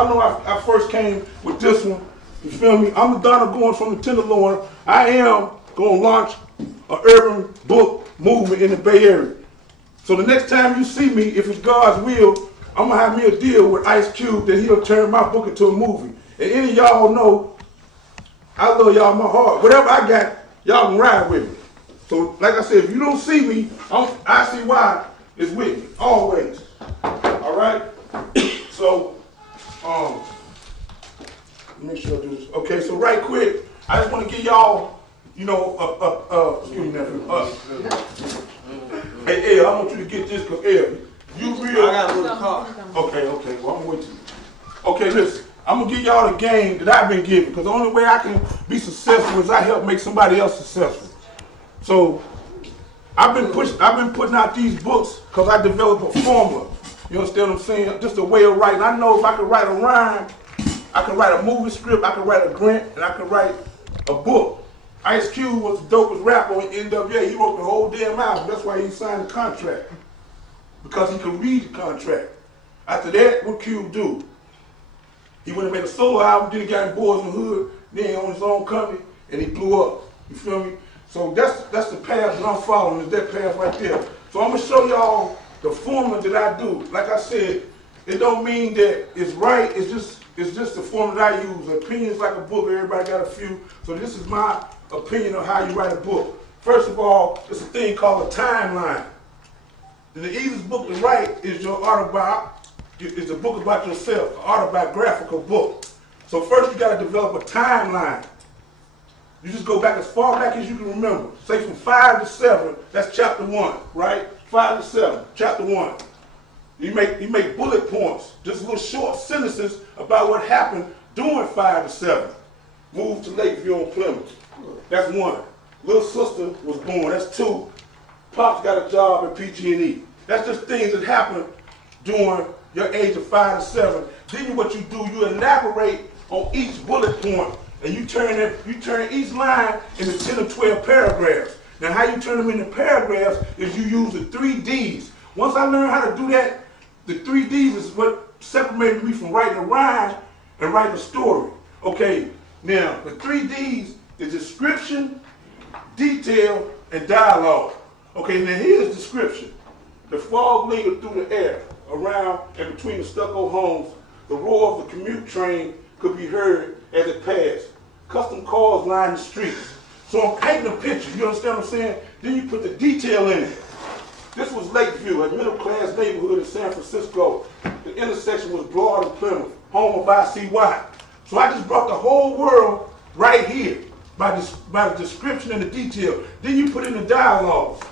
I know I first came with this one. You feel me? I'm the Donald going from the Tenderloin. I am going to launch an urban book movement in the Bay Area. So the next time you see me, if it's God's will, I'm going to have me a deal with Ice Cube that he'll turn my book into a movie. And any of y'all know, I love y'all my heart. Whatever I got, y'all can ride with me. So like I said, if you don't see me, I see why it's with me, always. All right? So, let me make sure I do this. Okay, so right quick, I just want to give y'all, you know, excuse me, nephew. Hey, El, I want you to get this, because El, you real. I got a little car. Okay, well, I'm waiting. Okay, listen, I'm going to give y'all the game that I've been given, because the only way I can be successful is I help make somebody else successful. So, I've been putting out these books because I developed a formula. You understand what I'm saying? Just a way of writing. I know if I could write a rhyme, I could write a movie script, I could write a grant, and I could write a book. Ice Cube was the dopest rapper in NWA. He wrote the whole damn album. That's why he signed the contract. Because he could read the contract. After that, what Cube do? He went and made a solo album, then he got in Boys in the Hood, then he owned his own company, and he blew up. You feel me? So that's the path that I'm following, is that path right there. So I'm gonna show y'all the formula that I do. Like I said, it don't mean that it's right, it's just the formula that I use. Opinions like a book, everybody got a few. So this is my opinion of how you write a book. First of all, it's a thing called a timeline. And the easiest book to write is your autobiography. It's a book about yourself, an autobiographical book. So first you gotta develop a timeline. You just go back as far back as you can remember. Say from 5 to 7, that's chapter 1, right? 5 to 7, chapter 1. You make bullet points, just little short sentences about what happened during 5 to 7. Moved to Lakeview on Plymouth. That's 1. Little sister was born. That's 2. Pops got a job at PG&E. That's just things that happened during your age of 5 to 7. Then what you do, you elaborate on each bullet point, and you turn each line into 10 or 12 paragraphs. Now how you turn them into paragraphs is you use the 3 Ds. Once I learned how to do that, the 3 Ds is what separated me from writing a rhyme and writing a story. Okay, now the 3 Ds is description, detail, and dialogue. Okay, now here's description. The fog lingered through the air, around and between the stucco homes. The roar of the commute train could be heard as it passed. Custom cars lined the streets. So I'm painting a picture, you understand what I'm saying? Then you put the detail in it. This was Lakeview, a middle-class neighborhood in San Francisco. The intersection was Broad and Plymouth, home of ICY. So I just brought the whole world right here by the description and the detail. Then you put in the dialogues.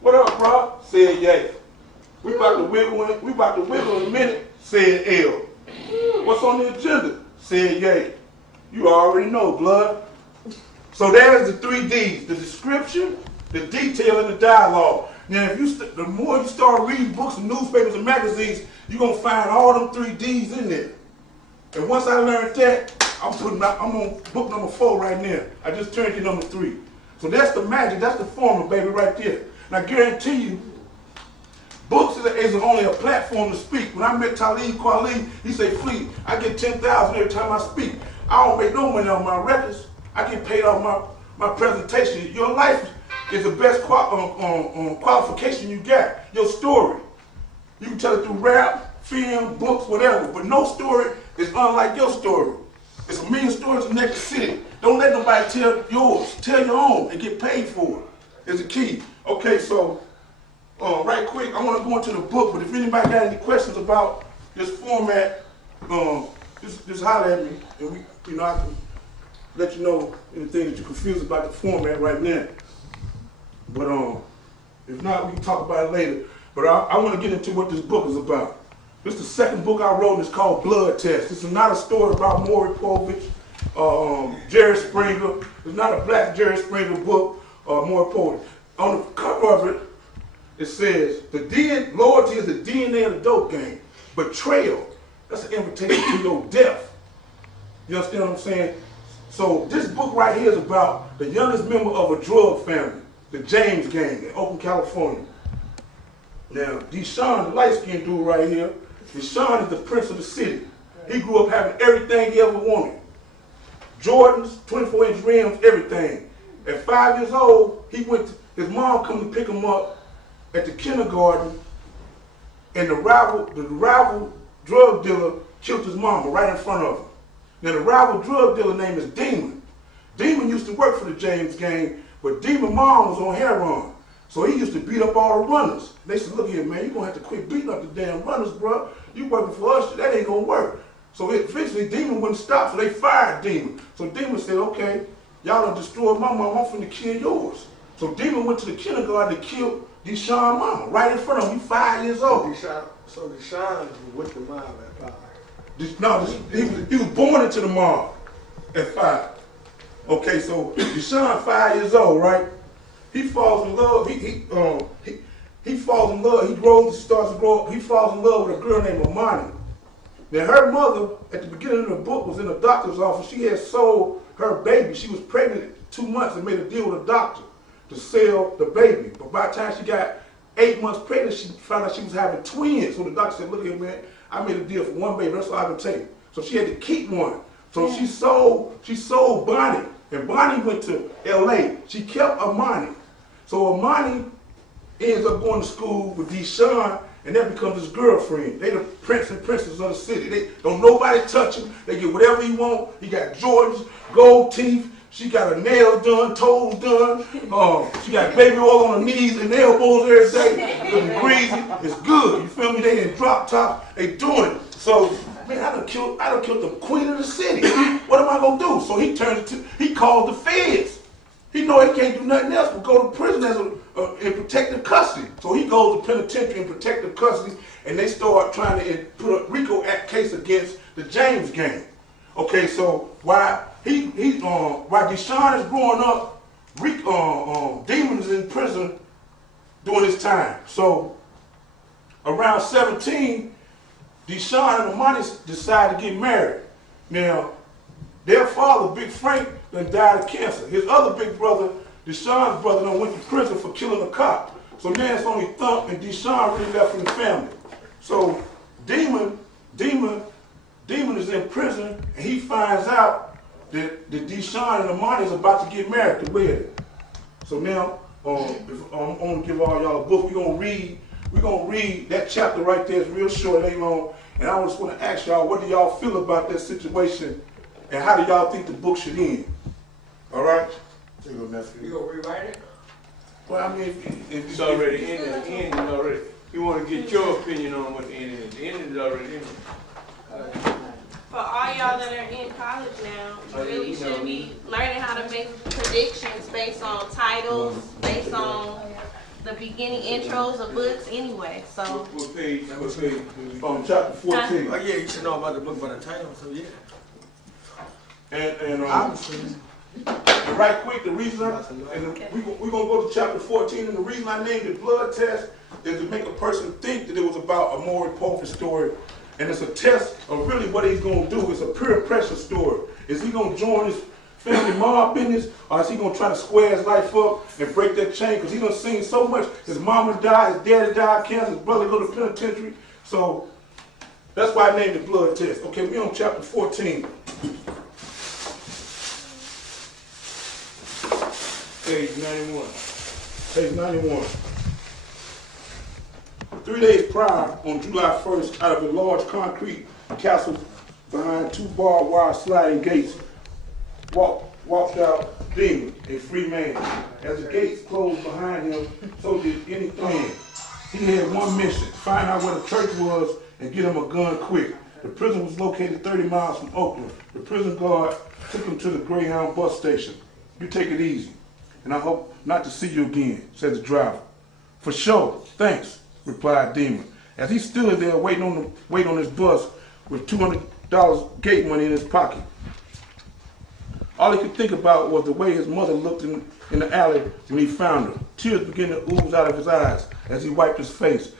What up, bro? Said yay. We about to wiggle in a minute. Said L. What's on the agenda? Said yay. You already know, blood. So there's the 3 Ds, the description, the detail, and the dialogue. Now, the more you start reading books and newspapers and magazines, you're going to find all them 3 Ds in there. And once I learned that, I'm on book number 4 right now. I just turned to number 3. So that's the magic, that's the formula, baby, right there. And I guarantee you, books is only a platform to speak. When I met Talib Kweli, he said, Fleet, I get 10,000 every time I speak. I don't make no money on my records. I get paid off my presentation. Your life is the best qualification you got. Your story. You can tell it through rap, film, books, whatever. But no story is unlike your story. It's a million stories in next city. Don't let nobody tell yours. Tell your own and get paid for it. Is the key. Okay, so right quick, I want to go into the book. But if anybody got any questions about this format, just holler at me, and I can let you know anything that you're confused about the format right now. But if not, we can talk about it later. But I want to get into what this book is about. This is the second book I wrote, and it's called Blood Test. This is not a story about Maury Povich, Jerry Springer. It's not a black Jerry Springer book, Maury Povich. On the cover of it, it says, loyalty is the DNA of the dope game. Betrayal, that's an invitation to your death. You understand what I'm saying? So this book right here is about the youngest member of a drug family, the James gang in Oakland, California. Now, Deshaun, the light-skinned dude right here, Deshaun is the prince of the city. He grew up having everything he ever wanted. Jordans, 24-inch rims, everything. At 5 years old, his mom come to pick him up at the kindergarten, and the rival drug dealer killed his mama right in front of him. Now the rival drug dealer name is Demon. Demon used to work for the James gang, but Demon mom was on heroin. So he used to beat up all the runners. They said, look here, man, you're going to have to quit beating up the damn runners, bro. You working for us, that ain't going to work. So eventually Demon wouldn't stop, so they fired Demon. So Demon said, okay, y'all done destroyed my mama, I'm finna kill yours. So Demon went to the kindergarten to kill Deshaun mama, right in front of him. He 5 years old. So Deshaun was with the mob at 5. No, he was born into the mob at 5. Okay, so Deshaun 5 years old, right? He falls in love. He falls in love. He grows. He starts to grow up. He falls in love with a girl named Amani. Now her mother, at the beginning of the book, was in a doctor's office. She had sold her baby. She was pregnant 2 months and made a deal with a doctor to sell the baby. But by the time she got 8 months pregnant, she found out she was having twins. So the doctor said, look here, man, I made a deal for one baby. That's all I can take. So she had to keep one. So she sold Bonnie. And Bonnie went to L.A. She kept Amani. So Amani ends up going to school with Deshaun, and that becomes his girlfriend. They the prince and princess of the city. They don't nobody touch him. They get whatever he want. He got Jordans, gold teeth. She got her nails done, toes done. She got baby oil on her knees and elbows every day. Looking greasy. It's good. You feel me? They in drop top. They doing it. So, man, I done killed the queen of the city. What am I gonna do? So he called the feds. He know he can't do nothing else but go to prison as in protective custody. So he goes to penitentiary in protective custody, and they start trying to put a RICO Act case against the James gang. Okay, so while Deshaun is growing up, Demon is in prison during his time. So around 17, Deshaun and Amani decide to get married. Now, their father, Big Frank, done died of cancer. His other big brother, Deshaun's brother, done went to prison for killing a cop. So now it's only Thump and Deshaun really left in the family. So Demon is in prison, and he finds out that Deshaun and Amani is about to get married to wedding. So now, I'm going to give all y'all a book. We're gonna read that chapter right there. It's real short, it ain't long. And I just want to ask y'all, what do y'all feel about that situation, and how do y'all think the book should end? All right? There you go, nephew. You gonna rewrite it? Well, I mean, if it's already ended. The ending is already. You want to get your opinion on what the ending is. The ending is already ended. For all y'all that are in college now, you really should be learning how to make predictions based on titles, based on the beginning intros of books anyway. So what page? Chapter 14. Oh yeah, you should know about the book by the title, so yeah. And right quick, the reason we're gonna go to chapter 14, and the reason I named it blood test is to make a person think that it was about a Maury Povich story. And it's a test of really what he's going to do. It's a peer pressure story. Is he going to join his family mob business, or is he going to try to square his life up and break that chain? Because he's done seen so much. His mama died, his daddy died of cancer, his brother go to penitentiary. So that's why I named it blood test. Okay, we're on chapter 14. Page 91. Page 91. 3 days prior, on July 1st, out of a large concrete castle behind 2 barbed wire sliding gates, walked out Demon, a free man. As the gates closed behind him, so did anything. He had one mission: find out where the church was and get him a gun quick. The prison was located 30 miles from Oakland. The prison guard took him to the Greyhound bus station. You take it easy, and I hope not to see you again, said the driver. For sure, thanks, replied Demon, as he stood there waiting on his bus with $200 gate money in his pocket. All he could think about was the way his mother looked in the alley when he found her. Tears began to ooze out of his eyes as he wiped his face.